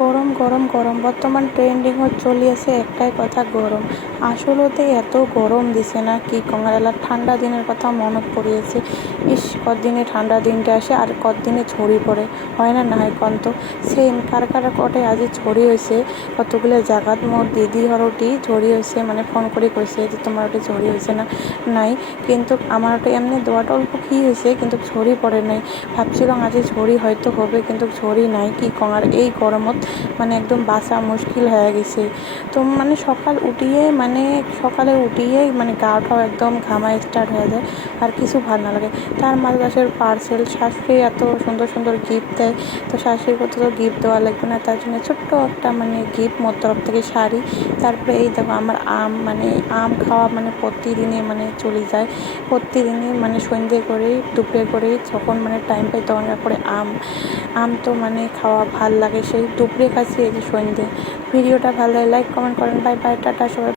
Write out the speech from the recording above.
গরম গরম গরম বর্তমান ট্রেন্ডিং চলি আছে একটাই কথা, গরম। আসলতে এত গরম দিছে না কি কঙ্গারেলা, ঠান্ডা দিনের কথা মনত পড়িয়েছে। ইস, কদিনে ঠান্ডা দিনটা আসে আর কদিনে ছড়ি পড়ে, হয় না? না হয় কন্ত সেম কার কার কটে আজি ছড়ি হয়েছে কতগুলো জায়গাত। মোর দিদি হরটি ঝড়ি হয়েছে, মানে ফোন করে কইছে যে তোমার ওটি ঝড়ি হয়েছে না নাই, কিন্তু আমার ওটি এমনি দোয়াটা অল্প কি হয়েছে, কিন্তু ঝড়ি পড়ে নাই। ভাবছিলাম আজি ঝড়ি হয়তো হবে, কিন্তু ঝড়ি নাই। কি কঙার এই গরমত মানে একদম বাঁচা মুশকিল হয়ে গেছে। তো মানে সকালে উঠিয়েই মানে গাটাও একদম ঘামা স্টার্ট হয়ে যায়, আর কিছু ভালো না লাগে। তার মাঝে গাছের পার্সেল, শাশুড়ি এত সুন্দর সুন্দর গিফট দেয়, তো শাশুড়ির কত তো গিফট দেওয়া লাগবে না, তার জন্য ছোট্ট একটা মানে গিফট মোর তরফ থেকে শাড়ি। তারপরে এই দেখো আমার আম খাওয়া মানে প্রতিদিনই মানে চলে যায়। প্রতিদিনই মানে সন্ধ্যে করেই দুপুরে করেই যখন মানে টাইম পাই তখন করে আম তো মানে খাওয়া ভাল লাগে, সেই দুপুরে খাচ্ছি এই যে সন্ধ্যে। ভিডিওটা ভালো লাগে লাইক কমেন্ট করেন। বাই বাই, টাটা সবাই।